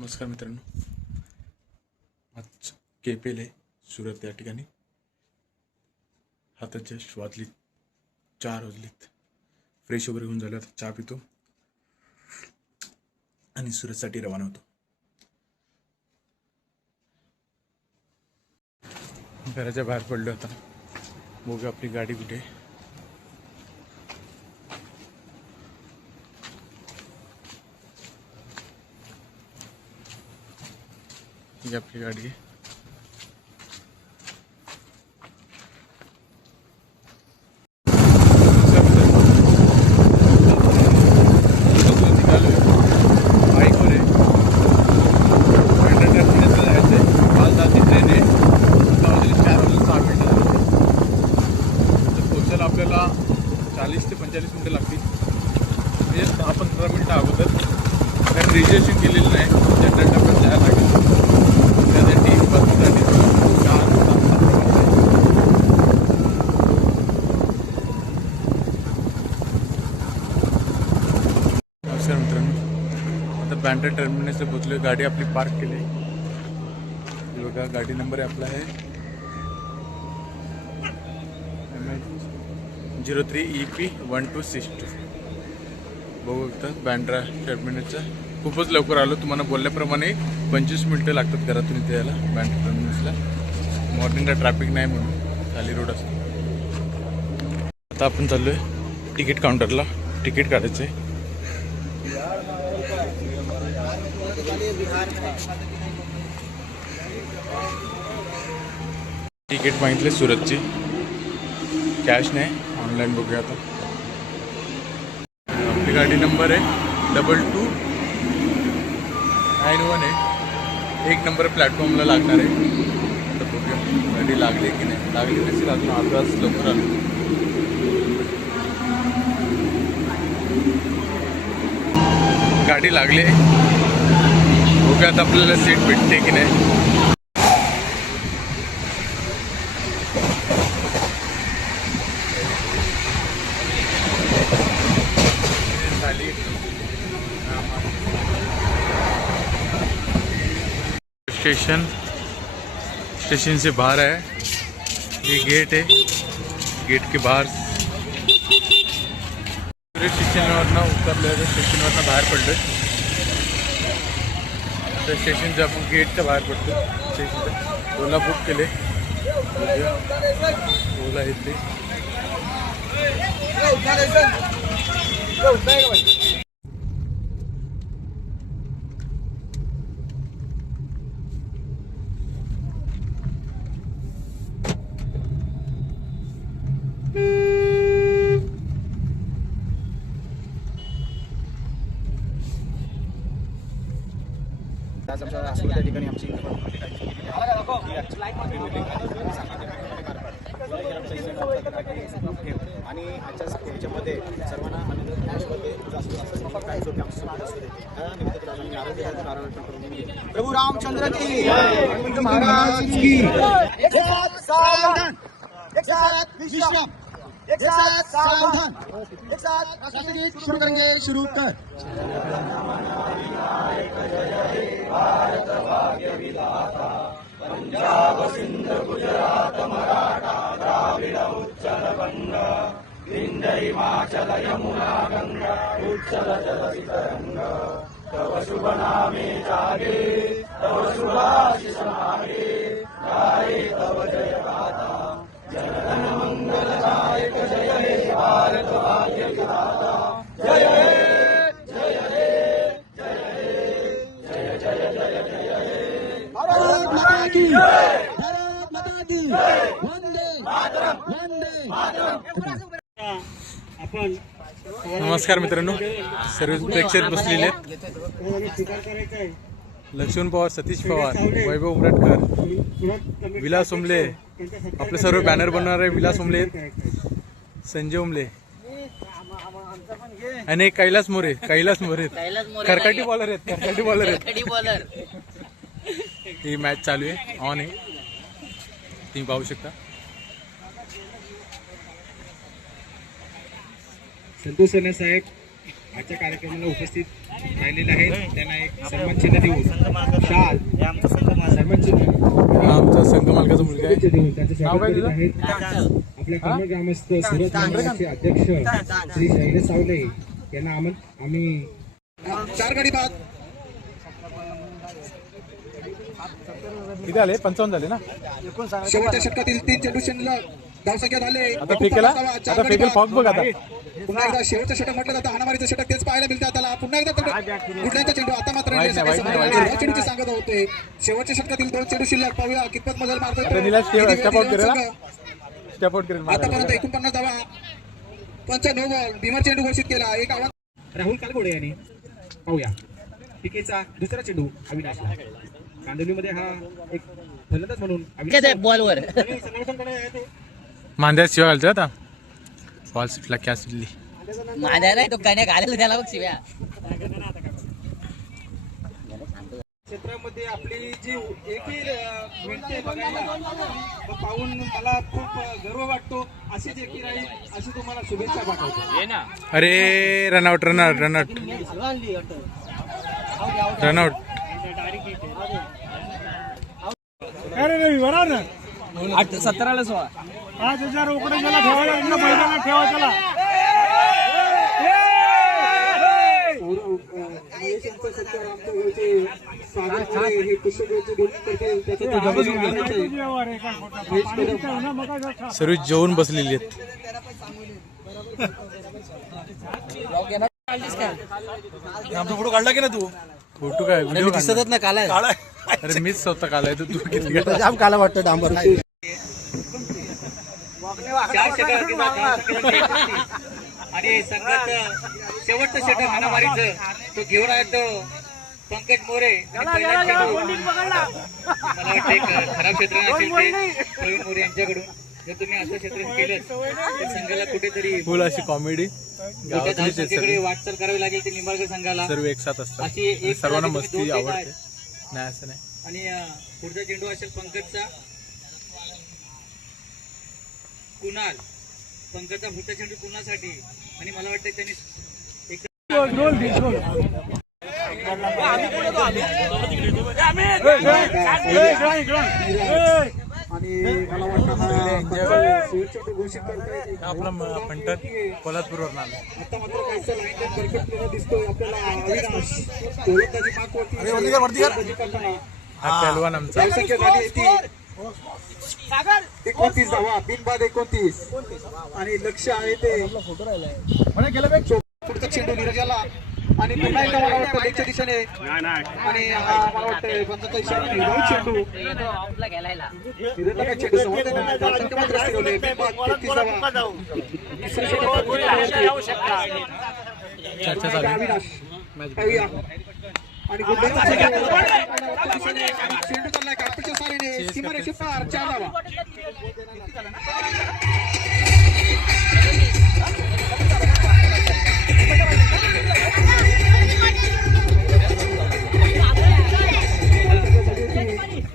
नमस्कार मित्रांनो, आज केपेल आहे सुरत या ठिकाणी. हाताच्या श्वातली 4 वाजलीत. फ्रेश वगैरे होऊन झालं, आता चहा पितो आणि सुरतसाठी रवाना होतो. घराच्या बाहेर पडलो आता. बघू आपली गाडी कुठे आहे. ही आपली गाडी आहे. आपल्याला 40 ते 45 मिनिटं लागतील, म्हणजे 10-15 मिनिटं अगोदर, कारण रिजर्वेशन केलेलं नाही. जनरल डब्यात जायला लागेल. त्यासाठी बससाठी नमस्कार मित्रांनो, आता बँड्रा टर्मिनसला पोहोचलो. गाडी आपली पार्क केली. बघा गाडी नंबर आपला आहे MH03 EP1262. बघू तर बँड्रा टर्मिनसचा खूपच लवकर आलो. तुम्हाला बोलल्याप्रमाणे 25 मिनिटं लागतात घरातून इथे यायला बँड्रा टर्मिनसला. मॉर्निंगला ट्रॅफिक नाही म्हणून खाली रोड असतो. आता आपण चाललो आहे तिकीट काउंटरला. तिकीट काढायचं आहे. तिकीट मागितले सुरतची. कॅश नाही, ऑनलाईन बघूया आता. आपली गाडी नंबर आहे 2291 आहे. 1 नंबर प्लॅटफॉर्मला लागणार आहे. आता बघूया गाडी लागली की नाही. लागली नसेल अजून आवाज लवकर आलो. गाडी लागली. बघूयात आपल्याला सीट भेटते की नाही. स्टेशन से बाहर है. ये गेट है. गेट के बाहर स्टेशनवरनं उतरलं. स्टेशनवरनं बाहेर पडलं. तर स्टेशनचं आपण गेटच्या बाहेर पडतो. स्टेशनचं ओला बुक केले. ओला येते. आज आमच्या त्या ठिकाणी आमची आणि आजच्या ह्याच्यामध्ये सर्वांना प्रभू रामचंद्र की महाराज की. एक साथ सावधान, एक साथ विश्राम, एक साथ सावधान, एक साथ राष्ट्रगीत शुरू करेंगे. शुरू कर. भारत भाग्य विधाता, पंजाब सिंध गुजरात मराठा द्राविड उच्चल गंगा, विंध्य हिमाचल यमुना गंगा उच्चल जलधि तरंगा. तव शुभ नामे जागे, तव शुभाशिष मागे, गाये तव जय गाथा. जनगण मंगलदायक जय हे भारत भाग्य विधाता. जय हे, जय हे, जय हे, जय जय जय जय हे. भारत माता की जय, भारत माता की जय. वंदे मातरम, वंदे मातरम. नमस्कार मित्रांनो, सर्व प्रेक्षक बसलेले आहेत. लक्ष्मण पवार, सतीश पवार, वैभव उमरटकर, विलास उमले, आपले सर्व बॅनर बनवणारे विलास उमले, संजय उमले आणि कैलास मोरे. खरकाटी बॉलर आहेत. ही मॅच चालू आहे, ऑन आहे, तुम्ही पाहू शकता. संतोष साहेब आजच्या कार्यक्रमाला उपस्थित राहिलेले आहेत त्यांना एक सन्मान चिन्ह देऊन शाल सन्मान चिन्ह आमचा संघ मालकाचा मुलगा आहे. देऊन त्यांचे स्वागत करीत आहेत. आपल्या कन्नड ग्रामस्थ सुरत मंडळाचे अध्यक्ष श्री शैलेश सावले यांना आम्ही 4 गडी बाद. किती आले 55 झाले ना. शेवटच्या षटकातील 3 चेंडू शिल्लक. धावसंख्या झाले आता फेकेला आता फेकेल फॉक बघ आता. पुन्हा एकदा शेवटचं षटक म्हटलं जातं. हाणामारीचं षटक तेच पाहायला मिळतं त्याला. पुन्हा एकदा गुडल्यांचा चेंडू. आता मात्र चेंडूची सांगत होते. शेवटच्या षटकातील 2 चेंडू शिल्लक. पाहूया कितपत मजल मारतो. आतापर्यंत 49 धावा 95 बॉल. भीमा चेंडू घोषित केला. एक आव्हान राहुल कालगोडे यांनी पाहूया पिकेचा दुसरा चेंडू अविनाशला. कांदिवलीमध्ये हा एक फलंदाज म्हणून अविनाश बॉलवर मांद्यात शिवा घालतो आता. बॉल सुटला क्या सुटली. माझ्या नाही तो कन्या घालेल त्याला बघ शिव्या. क्षेत्रामध्ये आपली जी एकही मिळते बघायला पाहून मला खूप गर्व वाटतो. अशीच एकी राहील अशी तुम्हाला शुभेच्छा पाठवतो. अरे रनआउट रनआउट रनआउट रनआउट. अरे नाही बरोबर ना. 17ला 16 5000 उकडे गेला ठेवायला इकडं मैदानात ठेवा त्याला. सर्व जेवून बसलेली आहेत. आमचा फोटो काढला की ना तू. फोटो काय व्हिडिओ दिसतच ना काला अरे मीच स्वतः कालाय तर तू किती जाम काला वाटतं डांबर. आणि संघाचं शेवटचं षटक हाणामारीचं तो घेऊन आहे तो पंकज मोरे. मला वाटतं एक खराब क्षेत्र असेल ते प्रवीण मोरे यांच्याकडून. जर तुम्ही असं क्षेत्र केलं तर संघाला कुठेतरी फुल अशी कॉमेडी धावसंख्येकडे वाटचाल करावी लागेल ते निंबाळकर संघाला. सर्व एक साथ असतात. अशी एक सर्वांना तुम्ही मस्ती दोन देत आवडते. आहे. नाही असं नाही. आणि पुढचा चेंडू असेल पंकजचा. कुणाल पंकजचा पुढचा चेंडू कुणासाठी. आणि मला वाटतं त्यांनी आणि मला वाटतं घोषित करताय. आपला पंटर कोल्हापूरवरून आला. आता मात्र काहीसा लाईन परफेक्ट दिसतोय आपल्याला. अविनाश गोलंदाजी मागवरती करताना हा पहलवान आमचा. धावसंख्या झाली ती 29 धावा. बिनबाद 29 आणि लक्ष आहे ते पुढचा चेंडू नीरजाला. आणि पुन्हा एकदा मला वाटतं लेगच्या दिशेने. आणि हा मला वाटतं पंचाचा इशारा रोहित चेंडू. नीरजला काय चेंडू समजते नाही. धावसंख्या मात्र स्थिरवली. बिनबाद 33 धावा. तिसरं षटक चर्चा चालू आहे. अविनाश पाहूया. आणि गुड्ड्याचा चेंडू चाललाय कार्पेटच्या सारीने. सीमारेषे पार 4 धावा.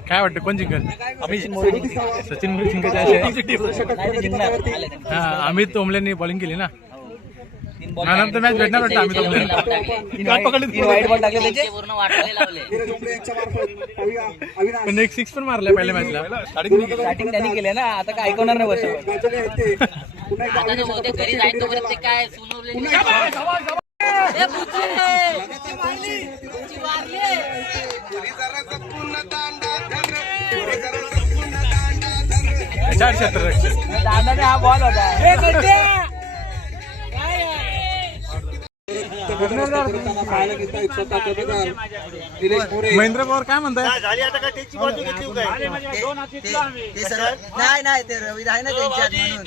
काय वाटतं कोण जिंकल. सचिन मोरे जिंकायचे. हा अमित तोमलेंनी बॉलिंग केली ना. मॅन ऑफ द मॅच भेटणार वाटतं अमित तोमले. वाईट बॉल टाकले त्याचे पूर्ण वाटायला लावले. नीरज उमरे यांच्या मार्फत पाहूया. अविनाश पण एक 6 पण मारलाय पहिल्या मॅचला. स्टार्टिंग त्यांनी केले ना. आता काय ऐकवणार नाही वर्ष. गाजवले आहेत ते. पुन्हा एकदा आता अविनाश बहुतेक घरी जायचं परत ते काय सुनवले. क्षेत्ररक्षक हा बॉल होता. पाहायला घेता एक स्वतः कर्णधार निलेश मोरे. महेंद्र पवार काय म्हणताय. नाही नाही ते रवी आहे ना त्यांच्यात म्हणून.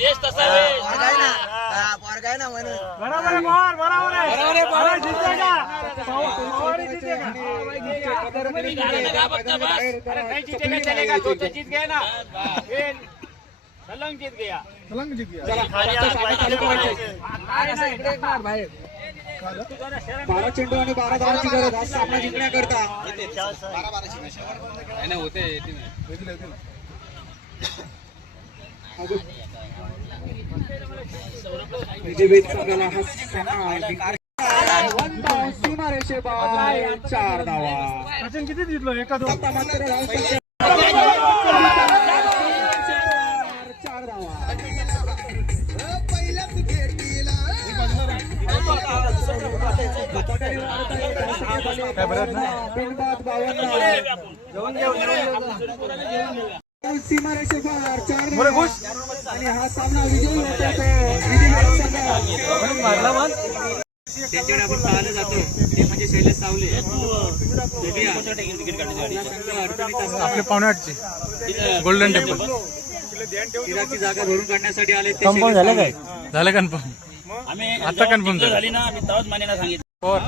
बारा चेंडू आणि 12 धावांची गरज आज सामना जिंकण्याकरता. विजयवेद संघाला हा सामना वन डाऊन सीमारेषे बाहेर 4 धावा. सचिन किती जिंकलो एका दोन आता मात्र धावसंख्या 4 धावा. बिनबाद 52 सीमारेषे बाहेर 4 धावा. आणि हा सामना विजयी होता तो विजयी संघ. त्यांच्याकडे आपण पाहिलं जातो ते म्हणजे शैलेश सावले. बघूया. आपला संघ अडचणीत असताना आपले पावणे 8चे गोल्डन टेम्पल इराकची जागा भरून काढण्यासाठी आले ते कन्फर्म झालं काय? झालं कन्फर्म. आता कन्फर्म झालं. पवार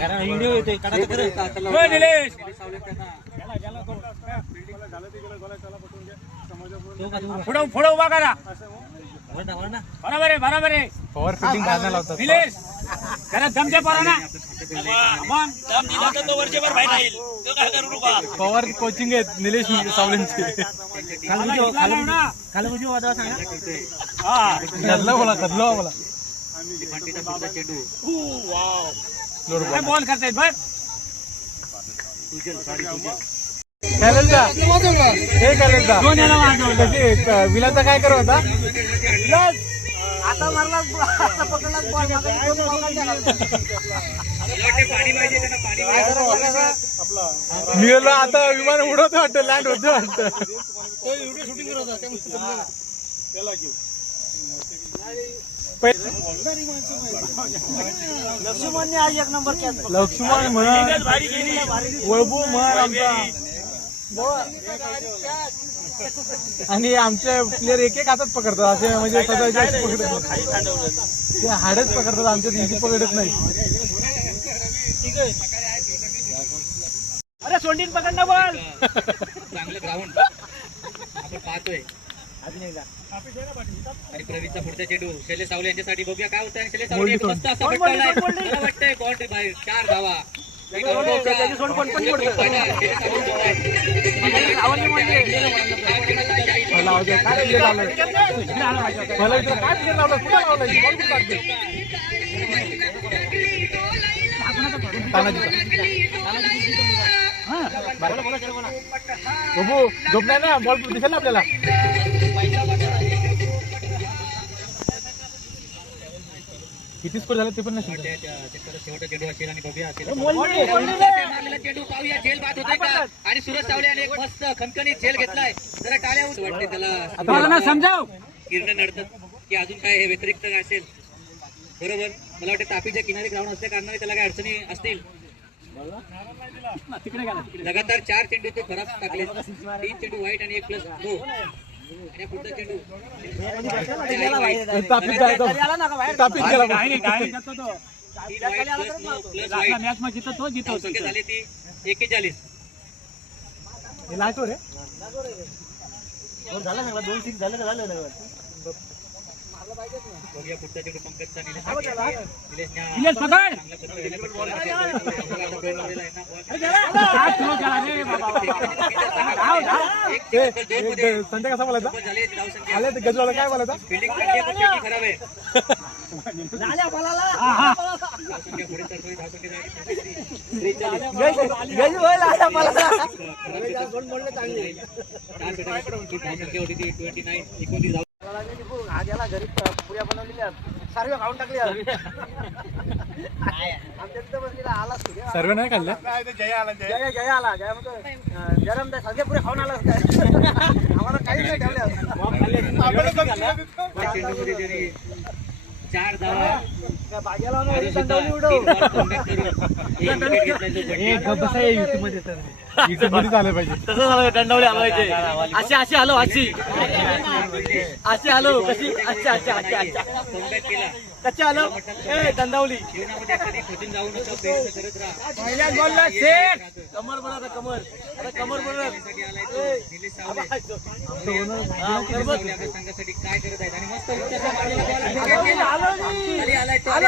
व्हिडिओ येतोय पुढे उभा करा. बरोबर आहे बरोबर आहे. पवार फिटिंग घालण्याला लावतात. निलेश जरा दमच्या परा ना. पवार कोचिंग आहेत निलेश सावलेंचे. कदला बोला कदला बोला. काय बॉल करतायत बघ. कॅलेंडा हे कॅलेंडा दोन याला वाजवलं. विलाचा काय करत होता. आता मारला आता पकडला बॉल पाणी पाहिजे त्यांना पाणी पाहिजे. मिळलं आता विमान उडवत वाटतं लँड होतं वाटतं. लक्ष्मणने आज 1 नंबर केला. लक्ष्मण म्हण वैभव म्हण आमचा आणि आमचे प्लेअर एक एक हातात पकडतात असे म्हणजे स्वतःच्या पकडत ते हाडच पकडतात आमच्या दिवशी पकडत नाही. अरे सोंडीन पकडणं बॉल. चांगलं ग्राउंड आपण पाहतोय. आणि प्रवीणचा पुढचा चेंडू शैलेश सावले यांच्यासाठी बघूया काय होतं. शैलेश सावले मस्त असा फटकावलाय. मला वाटतंय बाउंड्री बाहेर 4 धावा. बघू झोप नाही ना बॉल दिसेल ना आपल्याला. किती स्कोर झाला ते पण नाही. शेवटचा चेंडू असेल आणि बघूया असेल चेंडू पाहूया. झेल बाद होतोय का. आणि सुरज सावले आणि एक मस्त खणखणीत झेल घेतलाय. जरा टाळ्या वाटते त्याला समजाव किरण नडतात की अजून काय हे व्यतिरिक्त काय असेल. बरोबर मला वाटतं तापीच्या किनारी ग्राउंड असल्या कारणाने त्याला काय अडचणी असतील. लगातार 4 चेंडू तो खराब टाकले. 3 चेंडू वाईट आणि 1 +2. आणि पुढचा चेंडू मॅच मध्ये तो जितो झाली ती 41. लाटो रे झालं ना 2 6 झालं. बघूया पुढचा चेंडू पंकजचा. निलेश पकड. संजय कसा बोलायचा आले ते गजवाला काय बोलायचा. फिल्डिंग खराब आहे. आज याला घरी पुऱ्या बनवलेल्या सर्व खाऊन टाकले. आमच्या तिथं बसलेला आला सर्व नाही खाल्ल्या. जय आला जय म्हणतो गरम त्या सगळे पुरे खाऊन आला. आम्हाला काहीच नाही ठेवले. 4 धावा. भाग्याला युट्यूब मध्ये झालं पाहिजे. तसं झालं दंडावली हलवायचे. अशी हलव अशी हलव कशी कमबॅक केला. कच्ची हलव दंडावली. जीवनामध्ये कधी खोटून जाऊ नका. प्रयत्न करत राहा. पहिल्याच बॉलला सेट. कमर बन आता कमर बन. निलेश सावले आपल्या संघासाठी काय करत आहेत. आणि मस्त उच्चाचा मारलेला बॉल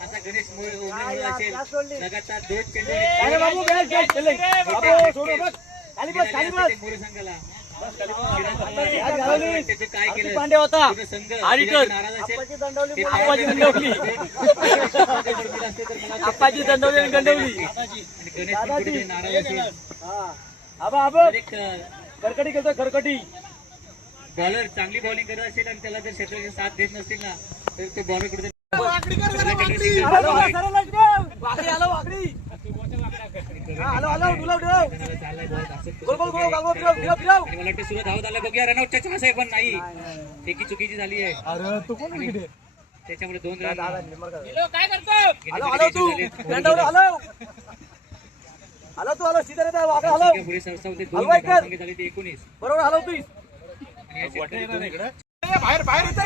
असा गणेश मोरे असेल. लगातार 2 चेंडू मोरे संघाला त्याचं काय केलं पांडे होता पूर्ण संघ ऑडिटर नाराज असेल आप्पाची दंडवली ते आप्पाची दंडवली आप्पाची दंडवली आणि गंडवली आणि गणेश पण कुठेतरी नाराज असेल आबा आबा एक खरकटी खेळतो खरकटी बॉलर चांगली बॉलिंग करत असेल आणि त्याला जर क्षेत्राची साथ देत नसतील ना तर ते बॉलर कुठेतरी हॅलो सरळ वाकडी हॅलो वाकडी हॅलो हॅलो डुलव गोल गोल गोल गोल फिरव फिरव फिरव मला वाटतं सुरत धावत आला बघूया रनआउटचा चान्स आहे पण नाही फेकी चुकीची झाली आहे अरे तू कोण इकडे त्याच्यामुळे 2 रन काय करतो हॅलो हॅलो तू गंडवली हॅलो हॅलो तू हॅलो सीधा रे वाकड हॅलो पुढे संस्था होते 2 हलवाई कर. धावसंख्या झाली ते 19 बरोबर हॅलो तू आणि या क्षेत्रात बाहेर बाहेर येत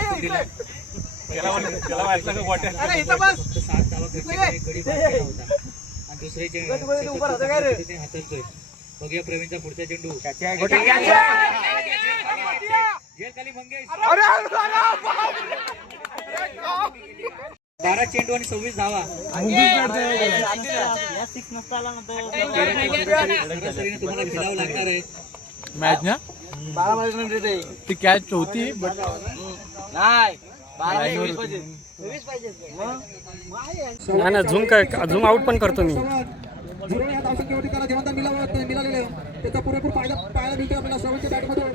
अरे इथं बस फक्त 7 धावा करण्याचा एक गडी बाद केला होता आणि दुसरे चेंडू उभा राहतो काय रे? हातलतोय बघूया प्रवीणचा पुढचा चेंडू जेल खाली मंगेश 12 चेंडू आणि 26 धावा सरासरीने तुम्हाला खेळावं लागणार आहे मॅच ना 12 वाजून रे ती कॅच होती बट नाही 12 पाहिजे नाही ना झूम आउट पण करतो मी झिरो या धावसंख्येवरती त्याला जेवण मिळालेले त्याचा पुरेपूर फायदा पाहायला मिळतोय आपल्याला श्रवणच्या बॅटमधून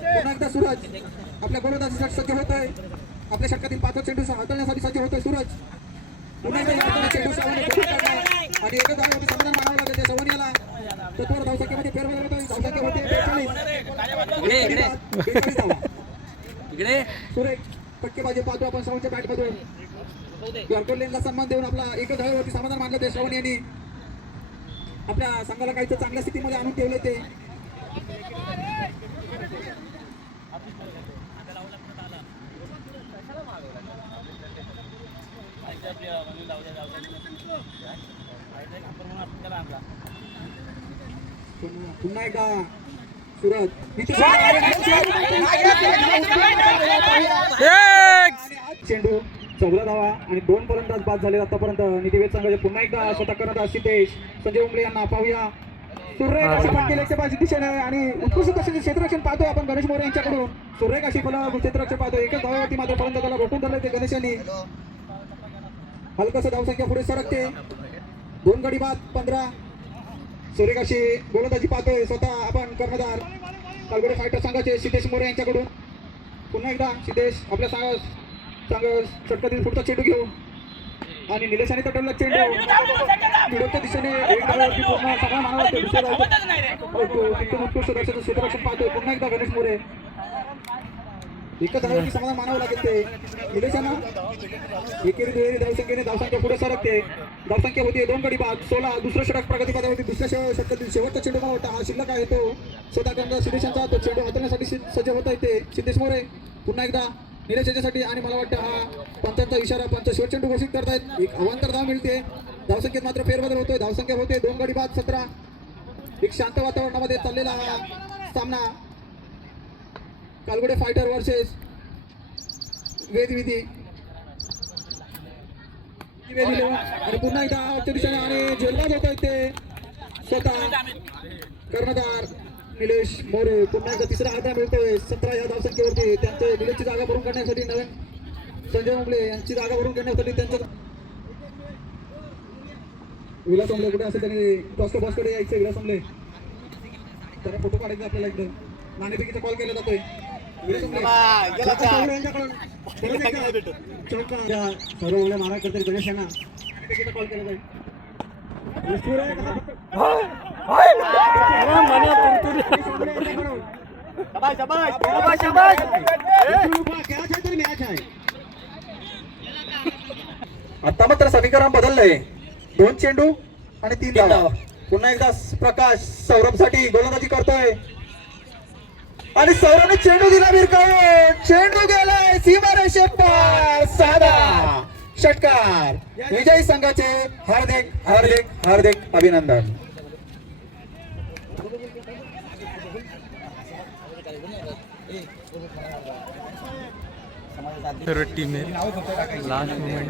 पुन्हा एकदा सूरज आपल्या गोलंदाजीसाठी सज्ज होतोय आपल्या षटकातील 5 चेंडू हाताळण्यासाठी सज्ज होतोय सूरज पुन्हा एकदा हाताळणी चेंडू श्रवणने गोल काढलाय आणि एकच धावेवरती समाधान मानावं लागेल त्या श्रवण याला तत्वर धावसंख्येमध्ये फेरबदल होतोय धावसंख्या होते 42 धावा इकडे सुरेख फटकेबाजी पाहतो आपण श्रवणच्या बॅटमधून यॉर्कर लेनला सन्मान देऊन आपला एकच धावेवरती समाधान मानलं ते श्रवण यांनी आपल्या संघाला काहीच चांगल्या स्थितीमध्ये आणून ठेवले ते पुन्हा एकदा सुरत चेंडू 14 धावा आणि 2 फलंदाज बाद झाले आतापर्यंत नितीवेद संघाचे पुन्हा एकदा शतक करत सिद्धेश संजय उमले यांना पाहूया सुरेख अशी फटके लेगच्या दिशेने आणि उत्कृष्ट असे क्षेत्ररक्षण पाहतोय आपण गणेश मोरे यांच्याकडून सुरेख अशी क्षेत्ररक्षण पाहतोय एकच धावावरती मात्र पर्यंत त्याला रोखून धरले ते गणेश यांनी हलकस धावसंख्या पुढे सरकते 2 गडी बाद 15 सुरेख अशी गोलंदाजी पाहतोय स्वतः आपण कर्णधार कालगडे फायटर संघाचे सिद्धेश मोरे यांच्याकडून पुन्हा एकदा सिद्धेश आपल्या संघ षटकातील पुढचा चेंडू घेऊन आणि निलेशाने तटवला चेंडू मिडोच्या दिशेने एक धावावरती पूर्ण सगळा मानावा लागतो दुसऱ्या उत्कृष्ट दर्शनाचं क्षेत्ररक्षण पाहतोय पुन्हा एकदा गणेश मोरे एकच धावावरती समाधान मानावं लागेल ते निलेशानं एकेरी दुहेरी धावसंख्या पुढे सरकते धावसंख्या होती 2 गडी बाद 16 दुसरं षटक प्रगतीपदावरती दुसऱ्या षटकातील शेवटचा चेंडू मला वाटतं हा शिल्लक आहे तो स्वतः कर्णधार सिद्धेशांचा तो चेंडू हाताळण्यासाठी सज्ज होत आहे ते सिद्धेश मोरे पुन्हा एकदा निलेश याच्यासाठी आणि मला वाटतं हा पंचांचा इशारा पंच शेवट चेंडू घोषित करतायत एक अवांतर धाव मिळते धावसंख्येत मात्र फेरबदल होतोय धावसंख्या होते 2 गडी बाद 17 एक शांत वातावरणामध्ये चाललेला हा सामना कालगडे फायटर वर्सेस वेदविधी आणि पुन्हा एकदा आजच्या दिशेने आणि झेलबाज होत आहेत ते स्वतः कर्णधार निलेश मोरे पुन्हा एकदा तिसरा हाता मिळतोय 17 या धावसंख्येवरती त्यांचे निलेशची जागा भरून काढण्यासाठी नवीन संजय उमले यांची जागा भरून काढण्यासाठी त्यांचं विलास उमले कुठे असेल त्यांनी टॉस्क बॉसकडे यायचं विलास उमले त्याला फोटो काढायचा आपल्याला एकदम नाणेफेकीचा कॉल केला जातोय विलास उमले यांच्याकडून सर्व उमले मारा करतील गणेश यांना नाणेफेकीचा कॉल केला जाईल आता मात्र समीकरण बदललंय 2 चेंडू आणि 3 धावा पुन्हा एकदा प्रकाश सौरभ साठी गोलंदाजी करतोय आणि सौरभने चेंडू दिला भिरकावून चेंडू गेलाय सीमारेषे पार साधा षटकार विजयी संघाचे हार्दिक हार्दिक हार्दिक अभिनंदन सर्व टीम आहे. लास्ट मुमेंट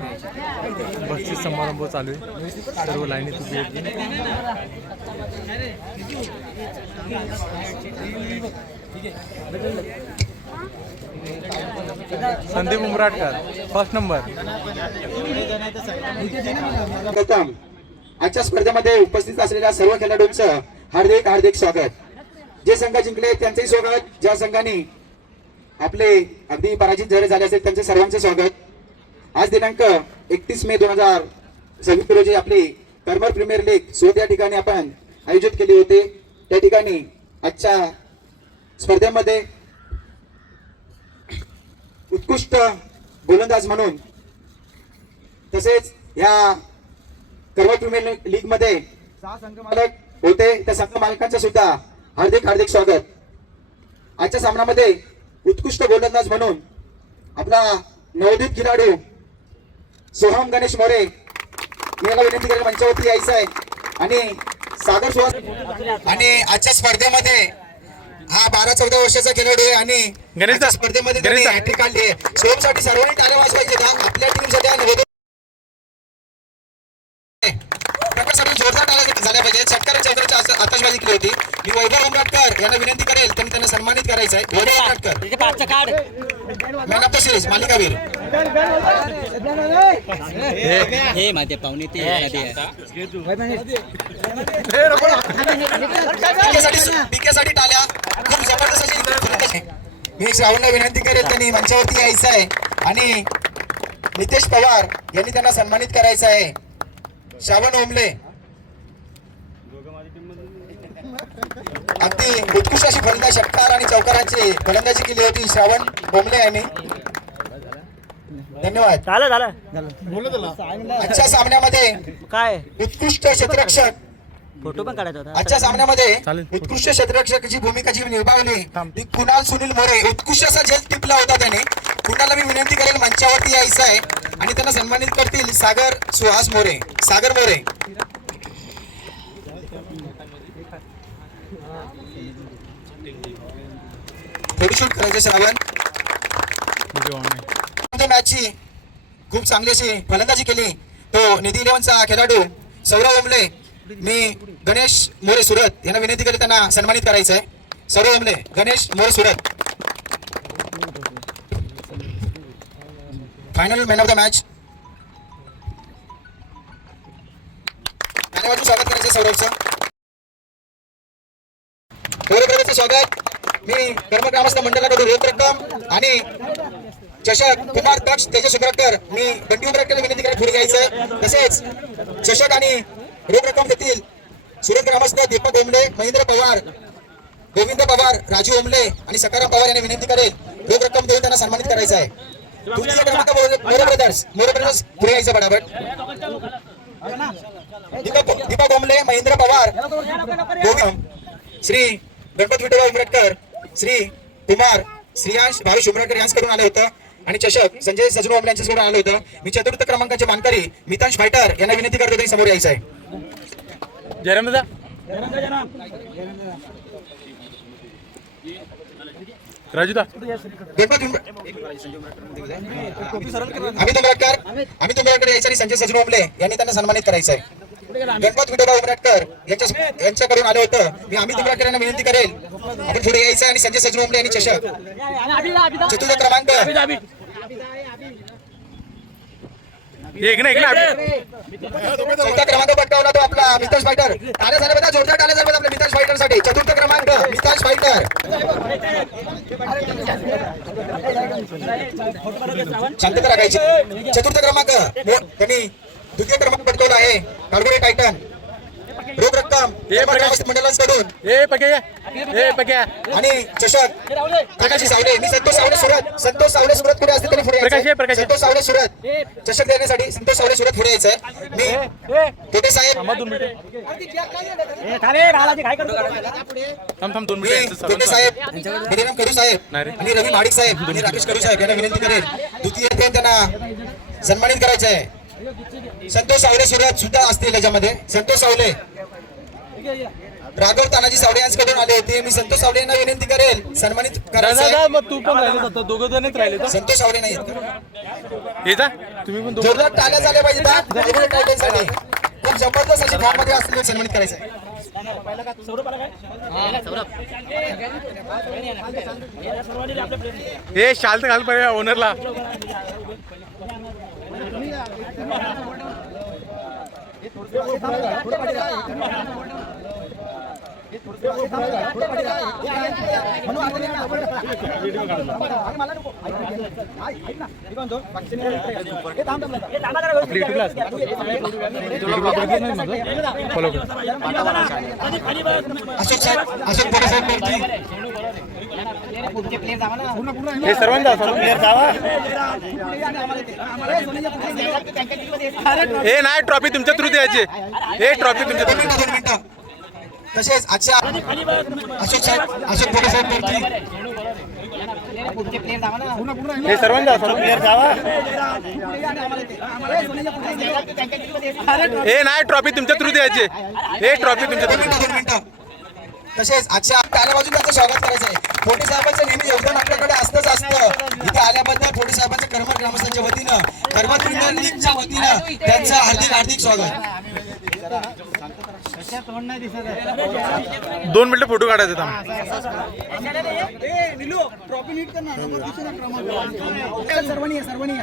बक्षीस समारंभ चालू आहे. सर्व लाईनीत उभी आहेत. Sandeep Umratkar first number. प्रथम आजच्या स्पर्धेमध्ये उपस्थित असलेल्या सर्व खेळाडूंचं हार्दिक हार्दिक स्वागत. जे संघ जिंकले त्यांचेही स्वागत, ज्या संघाने आपले अगदी पराजित जरी झाले असेल त्यांचे सर्वांचे स्वागत. आज दिनांक 31 मे 2026 रोजी आपली कर्मर प्रीमियर लीग सोद या ठिकाणी आपण आयोजित केली होती. त्या ठिकाणी आजच्या स्पर्धेमध्ये उत्कृष्ट गोलंदाज म्हणून तसेच या कर्मर प्रीमियर लीग मध्ये 6 संघ मालक होते. त्या संघ मालकांचं सुद्धा हार्दिक हार्दिक स्वागत. आजच्या सामन्यामध्ये उत्कृष्ट गोलंदाज म्हणून आपला नवोदित खेळाडू सोहम गणेश मोरे याला विनंती करेल मंचावरती यायचं आहे. आणि सागर सुहास आणि आजच्या स्पर्धेमध्ये हा 12-14 वर्षाचा खेळाडू आहे आणि आजच्या स्पर्धेमध्ये त्यांनी हॅट्रिक काढली आहे. सोहमसाठी सर्वांनी टाळ्या वाजवायच्या का? आपल्या टीमसाठी नवोदित जोरदार टाळ्या झाल्या पाहिजे. षटकार चौधरीची आतषबाजी केली होती. मी वैभव उमराटकर यांना विनंती करेल त्यांनी त्यांना सन्मानित करायचं आहे. वैभव उमराटकर मॅन ऑफ द सिरीज मालिकावीर. हे माझे पाहुणे ते पीकेसाठी टाळ्या खूप जबरदस्त अशी. मी श्रावणला विनंती करेल त्यांनी मंचावरती यायचं आहे आणि नितेश पवार यांनी त्यांना सन्मानित करायचं आहे. श्रावण ओमले अगदी उत्कृष्ट अशी फलंदाज षटकार आणि चौकारांची फलंदाजी केली होती श्रावण ओमले यांनी. धन्यवाद. आजच्या सामन्यामध्ये काय उत्कृष्ट क्षेत्ररक्षक फोटो पण काढायचा होता. आजच्या सामन्यामध्ये उत्कृष्ट क्षेत्ररक्षकाची भूमिका जी निभावली ती कुणाल सुनील मोरे. उत्कृष्ट असा झेल टिपला होता त्याने. कुणाला मी विनंती करेल मंचावरती यायचं आहे आणि त्यांना सन्मानित करतील सागर सुहास मोरे. सागर मोरे फोटोशूट करायचं. श्रावण मॅचची खूप चांगली अशी फलंदाजी केली तो निधी 11चा खेळाडू सौरव ओमले. मी गणेश मोरे सुरत यांना विनंती केली त्यांना सन्मानित करायचं आहे. Saurav Omle, Ganesh More Surat. Final man of the match. धन्यवाद. स्वागत करायचं सौरवचं. गौरवचं स्वागत. मी कर्म ग्रामस्थ मंडळाकडून रोख रक्कम आणि चषक कुमार दक्ष तेजस उमराटकर मी बंटी उमराटकर विनंती करा पुढे घ्यायचं. तसेच चषक आणि रोख रक्कम देतील सुरत ग्रामस्थ दीपक ओमले, महेंद्र पवार, गोविंद पवार, राजू ओमले आणि सकाराम पवार यांनी विनंती करेल रोख रक्कम देऊन त्यांना सन्मानित करायचं आहे. तुमच्या क्रमांक मोरे ब्रदर्स पुढे यायचं बडाबट. दीपक ओमले, महेंद्र पवार, गोविंद, श्री गणपत विठोबा उमराटकर, श्री कुमार श्रीयांश भावेश उमराटकर यांच्याकडून आलं होतं आणि चषक संजय सजनू ओमले यांच्याकडून आलं होतं. मी चतुर्थ क्रमांकाचे मानकरी मितांश फायटर यांना विनंती करतो त्यांनी समोर यायचं आहे. जयराम दादा राजूदा गणपत अमित उमराटकर यायचं आणि संजय सजनू ओमले यांनी त्यांना सन्मानित करायचं आहे. गणपत विठोबा उमराटकर यांच्याकडून आलं होतं. मी अमित उमराटकर यांना विनंती करेल आपण पुढे यायचं आणि संजय सजनू ओमले यांनी चषक चतुर्थ क्रमांक चौथा क्रमांक पटकावला तो आपला मितांश फायटर. टाळ्या झाल्या बघा, जोरदार टाळ्या झाल्या आपल्या मितांश फायटर साठी. चतुर्थ क्रमांक मितांश फायटर. शांतता राखायची. चतुर्थ क्रमांक त्यांनी द्वितीय क्रमांक पटकावला आहे काळगोळे टायटन. रोख रक्कम मंडळांकडून आणि चषक प्रकाश सावले. मी संतोष सावले सुरत पुढे असते तरी पुढे यायचं. संतोष सावले सुरत चषक देण्यासाठी संतोष सावले सुरत पुढे यायचंय. मी कोटे साहेब कोटे साहेब निधीराम कडू साहेब आणि रवी महाडिक साहेब आणि राकेश कडू साहेब यांना विनंती करेल द्वितीय त्यांना सन्मानित करायचं आहे. संतोष सावले सुरत सुद्धा असतील याच्यामध्ये. संतोष सावले राघव तानाजी सावळे यांच्याकडून आले होते. मी संतोष सावळे यांना विनंती करेल सन्मानित करायचं आहे. मग तू पण राहिले आता दोघं जणच राहिले संतोष सावळे नाही आहेत. येता तुम्ही पण जोरदार टाळ्या झाल्या पाहिजेत हा. Velvet टायटनसाठी. खूप जबरदस्त अशी फॉर्म मध्ये असलेले सन्मानित करायचं आहे. हे शाल तर घाल पाहिजे ओनरला. फॉलो कर. अशोक साहेब अशोक बोडे साहेब बोलतील. हे सर्वांचा हे नाही ट्रॉफी तुमच्या थ्रू द्यायची. हे ट्रॉफी तुमच्या थ्रू. 2 मिनिटं. तसेच आजच्या अशोक साहेब अशोक बोडे साहेब बोलतील. हे सर्वांचा हे नाही ट्रॉफी तुमच्या थ्रू द्यायची. हे ट्रॉफी तुमच्या थ्रू. 2 मिनिटं. तसेच आजच्या टाळ्या वाजून त्यांचं स्वागत करायचं आहे. फोटे साहेबांचं नेहमी योगदान आपल्याकडे असतंच असतं. इथे आल्याबद्दल फोटे साहेबांचं कर्मठ ग्रामस्थांच्या वतीनं कर्मठ लीगच्या वतीनं त्यांचं हार्दिक हार्दिक स्वागत. 2 मिनिटं फोटो काढायचे थांब. सर्वांनी सर्वांनी